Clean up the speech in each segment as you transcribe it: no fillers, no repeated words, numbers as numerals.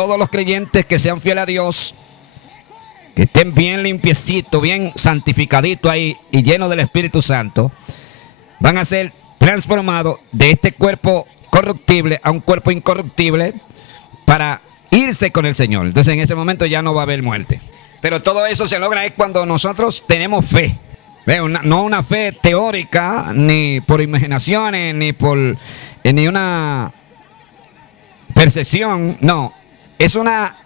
todos los creyentes que sean fieles a Dios, que estén bien limpiecitos, bien santificaditos ahí y llenos del Espíritu Santo, van a ser transformados de este cuerpo corruptible a un cuerpo incorruptible para irse con el Señor. Entonces en ese momento ya no va a haber muerte. Pero todo eso se logra es cuando nosotros tenemos fe. No una fe teórica, ni por imaginaciones, ni por ni una percepción. No, es una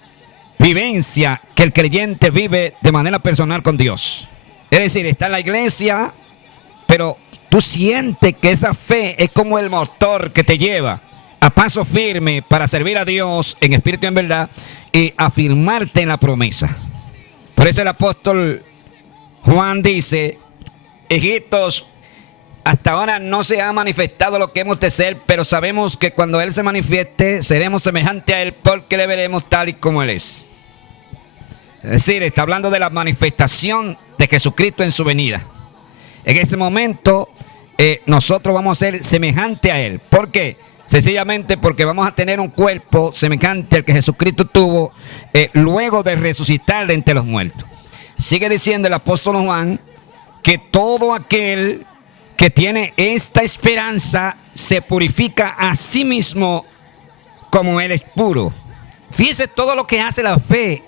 vivencia que el creyente vive de manera personal con Dios. Es decir, está en la iglesia, pero tú sientes que esa fe es como el motor que te lleva a paso firme para servir a Dios en espíritu y en verdad y afirmarte en la promesa. Por eso el apóstol Juan dice: hijitos, hasta ahora no se ha manifestado lo que hemos de ser, pero sabemos que cuando Él se manifieste seremos semejantes a Él, porque le veremos tal y como Él es. Es decir, está hablando de la manifestación de Jesucristo en su venida. En ese momento nosotros vamos a ser semejantes a Él. ¿Por qué? Sencillamente porque vamos a tener un cuerpo semejante al que Jesucristo tuvo luego de resucitar de entre los muertos. Sigue diciendo el apóstol Juan que todo aquel que tiene esta esperanza se purifica a sí mismo como Él es puro. Fíjese todo lo que hace la fe.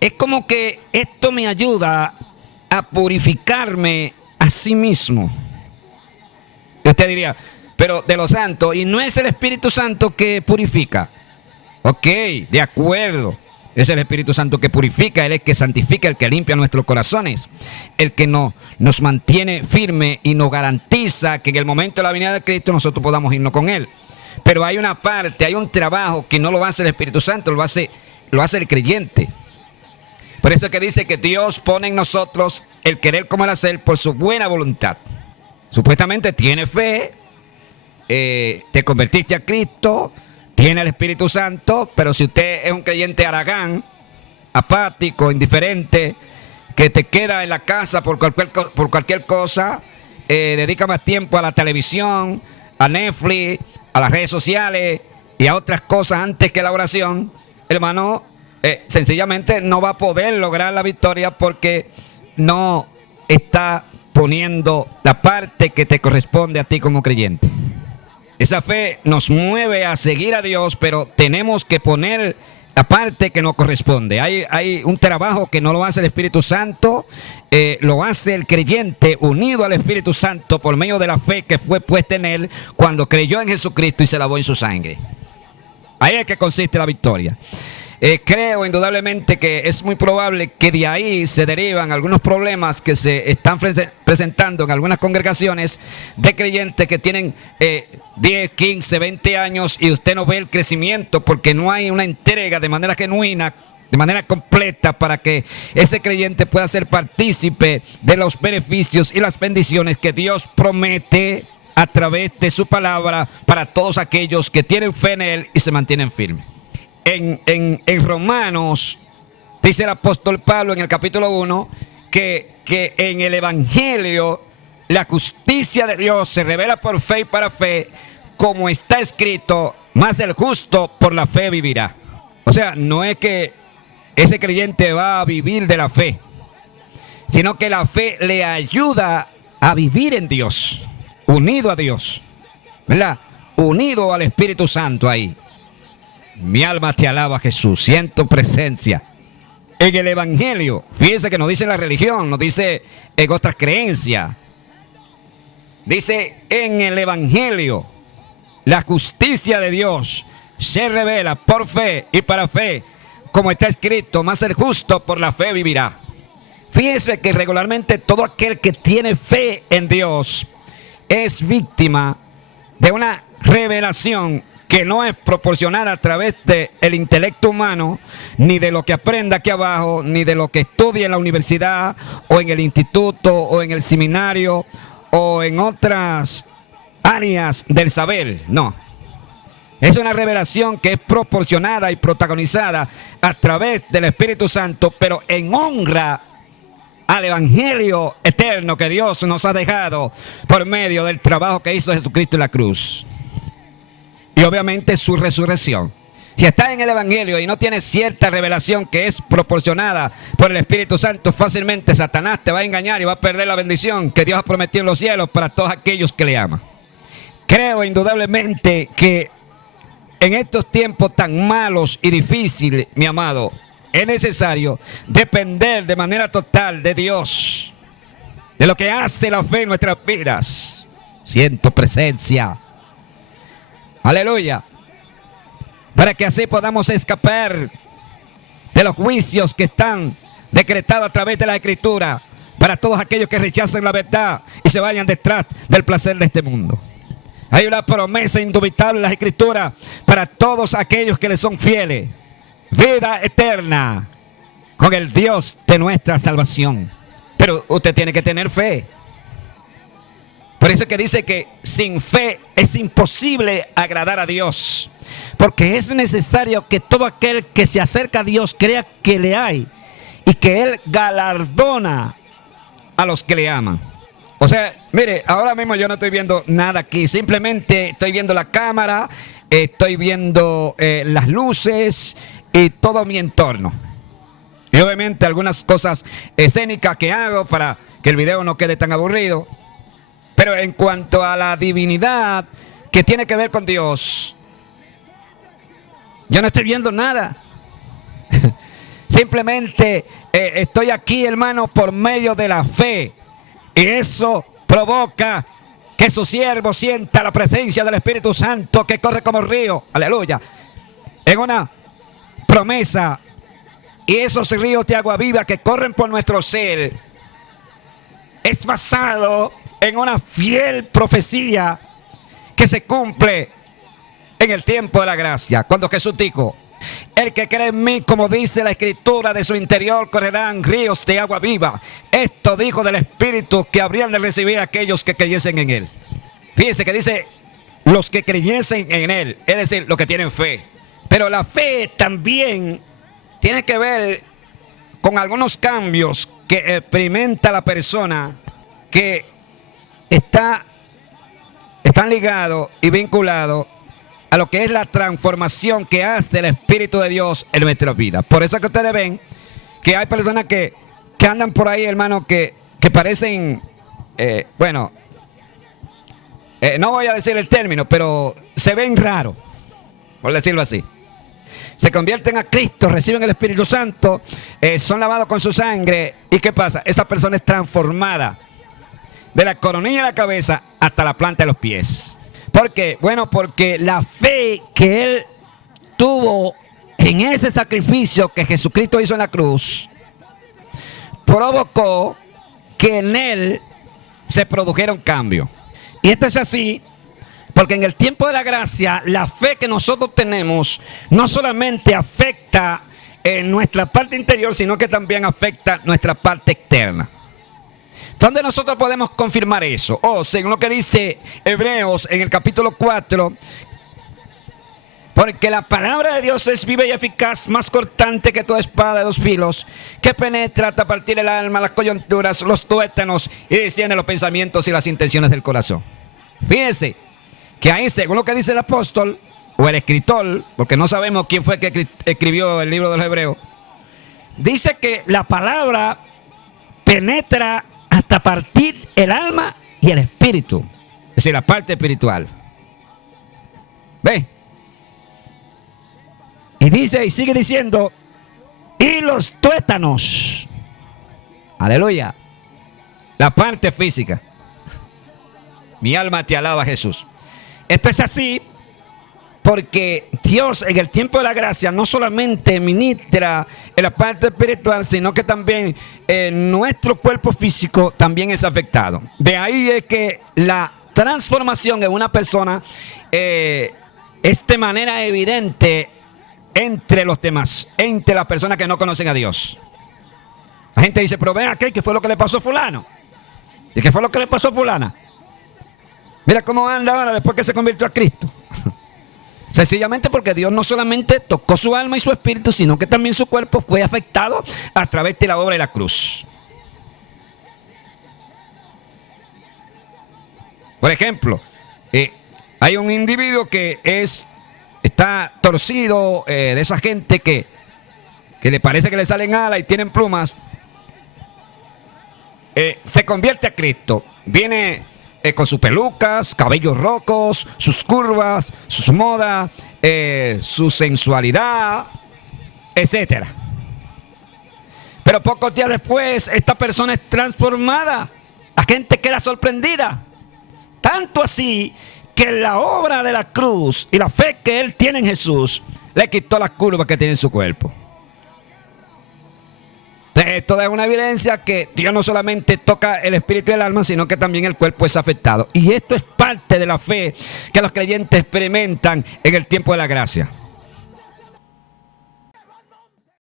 Es como que esto me ayuda a purificarme a sí mismo. Y usted diría, pero de los santos, ¿y no es el Espíritu Santo que purifica? Ok, de acuerdo. Es el Espíritu Santo que purifica, Él es el que santifica, el que limpia nuestros corazones, el que nos mantiene firme y nos garantiza que en el momento de la venida de Cristo nosotros podamos irnos con Él. Pero hay una parte, hay un trabajo que no lo hace el Espíritu Santo, lo hace el creyente. Por eso es que dice que Dios pone en nosotros el querer como el hacer por su buena voluntad. Supuestamente tiene fe, te convertiste a Cristo, tiene el Espíritu Santo, pero si usted es un creyente haragán, apático, indiferente, que te queda en la casa por cualquier cosa, dedica más tiempo a la televisión, a Netflix, a las redes sociales y a otras cosas antes que la oración, hermano, sencillamente no va a poder lograr la victoria porque no está poniendo la parte que te corresponde a ti como creyente. Esa fe nos mueve a seguir a Dios, pero tenemos que poner la parte que nos corresponde. Hay un trabajo que no lo hace el Espíritu Santo, lo hace el creyente unido al Espíritu Santo por medio de la fe que fue puesta en él cuando creyó en Jesucristo y se lavó en su sangre. Ahí es que consiste la victoria. Creo indudablemente que es muy probable que de ahí se derivan algunos problemas que se están presentando en algunas congregaciones de creyentes que tienen 10, 15, 20 años y usted no ve el crecimiento porque no hay una entrega de manera genuina, de manera completa para que ese creyente pueda ser partícipe de los beneficios y las bendiciones que Dios promete a través de su palabra para todos aquellos que tienen fe en Él y se mantienen firmes. En Romanos dice el apóstol Pablo en el capítulo 1 que en el Evangelio la justicia de Dios se revela por fe y para fe, como está escrito, más el justo por la fe vivirá. O sea, no es que ese creyente va a vivir de la fe, sino que la fe le ayuda a vivir en Dios, unido a Dios, ¿verdad? Unido al Espíritu Santo ahí. Mi alma te alaba, Jesús, siento presencia. En el Evangelio, fíjense que nos dice la religión, nos dice en otras creencias. Dice, en el Evangelio, la justicia de Dios se revela por fe y para fe, como está escrito, más el justo por la fe vivirá. Fíjense que regularmente todo aquel que tiene fe en Dios es víctima de una revelación que no es proporcionada a través del intelecto humano, ni de lo que aprenda aquí abajo, ni de lo que estudie en la universidad, o en el instituto, o en el seminario, o en otras áreas del saber. No. Es una revelación que es proporcionada y protagonizada a través del Espíritu Santo, pero en honra al Evangelio eterno que Dios nos ha dejado por medio del trabajo que hizo Jesucristo en la cruz. Y obviamente su resurrección. Si estás en el Evangelio y no tienes cierta revelación que es proporcionada por el Espíritu Santo, fácilmente Satanás te va a engañar y va a perder la bendición que Dios ha prometido en los cielos para todos aquellos que le aman. Creo indudablemente que en estos tiempos tan malos y difíciles, mi amado, es necesario depender de manera total de Dios, de lo que hace la fe en nuestras vidas. Siento presencia. Aleluya. Para que así podamos escapar de los juicios que están decretados a través de la Escritura para todos aquellos que rechacen la verdad y se vayan detrás del placer de este mundo. Hay una promesa indubitable en las Escrituras para todos aquellos que le son fieles. Vida eterna con el Dios de nuestra salvación. Pero usted tiene que tener fe. Por eso es que dice que sin fe es imposible agradar a Dios. Porque es necesario que todo aquel que se acerca a Dios crea que le hay y que Él galardona a los que le aman. O sea, mire, ahora mismo yo no estoy viendo nada aquí. Simplemente estoy viendo la cámara, estoy viendo las luces y todo mi entorno. Y obviamente algunas cosas escénicas que hago para que el video no quede tan aburrido. Pero en cuanto a la divinidad que tiene que ver con Dios, yo no estoy viendo nada. Simplemente estoy aquí, hermano, por medio de la fe. Y eso provoca que su siervo sienta la presencia del Espíritu Santo que corre como río. Aleluya. En una promesa. Y esos ríos de agua viva que corren por nuestro ser es basado en una fiel profecía que se cumple en el tiempo de la gracia. Cuando Jesús dijo: el que cree en mí, como dice la Escritura, de su interior correrán ríos de agua viva. Esto dijo del Espíritu que habrían de recibir aquellos que creyesen en Él. Fíjense que dice los que creyesen en Él, es decir, los que tienen fe. Pero la fe también tiene que ver con algunos cambios que experimenta la persona que están ligados y vinculados a lo que es la transformación que hace el Espíritu de Dios en nuestra vida. Por eso es que ustedes ven que hay personas que andan por ahí, hermano, que parecen, no voy a decir el término, pero se ven raros, por decirlo así. Se convierten a Cristo, reciben el Espíritu Santo, son lavados con su sangre. ¿Y qué pasa? Esa persona es transformada de la coronilla de la cabeza hasta la planta de los pies. ¿Por qué? Bueno, porque la fe que él tuvo en ese sacrificio que Jesucristo hizo en la cruz provocó que en él se produjera un cambio. Y esto es así porque en el tiempo de la gracia, la fe que nosotros tenemos no solamente afecta nuestra parte interior, sino que también afecta nuestra parte externa. ¿Dónde nosotros podemos confirmar eso? Según lo que dice Hebreos en el capítulo 4, porque la palabra de Dios es viva y eficaz, más cortante que toda espada de dos filos, que penetra hasta partir el alma, las coyunturas, los tuétanos y discierne los pensamientos y las intenciones del corazón. Fíjense que ahí, según lo que dice el apóstol o el escritor, porque no sabemos quién fue que escribió el libro de los Hebreos, dice que la palabra penetra hasta partir el alma y el espíritu, es decir, la parte espiritual. ¿Ve? Y dice y sigue diciendo, y los tuétanos. Aleluya. La parte física. Mi alma te alaba, Jesús. Esto es así porque Dios en el tiempo de la gracia no solamente ministra en la parte espiritual, sino que también nuestro cuerpo físico también es afectado. De ahí es que la transformación en una persona es de manera evidente entre los demás, entre las personas que no conocen a Dios. La gente dice, pero ven aquí, ¿qué fue lo que le pasó a fulano? ¿Y qué fue lo que le pasó a fulana? Mira cómo anda ahora después que se convirtió a Cristo. Sencillamente porque Dios no solamente tocó su alma y su espíritu, sino que también su cuerpo fue afectado a través de la obra de la cruz. Por ejemplo, hay un individuo que es está torcido, de esa gente que le parece que le salen alas y tienen plumas, se convierte a Cristo. Viene con sus pelucas, cabellos rocos, sus curvas, sus modas, su sensualidad, etcétera. Pero pocos días después, esta persona es transformada. La gente queda sorprendida. Tanto así que la obra de la cruz y la fe que él tiene en Jesús le quitó las curvas que tiene en su cuerpo. Esto da una evidencia que Dios no solamente toca el espíritu y el alma, sino que también el cuerpo es afectado. Y esto es parte de la fe que los creyentes experimentan en el tiempo de la gracia.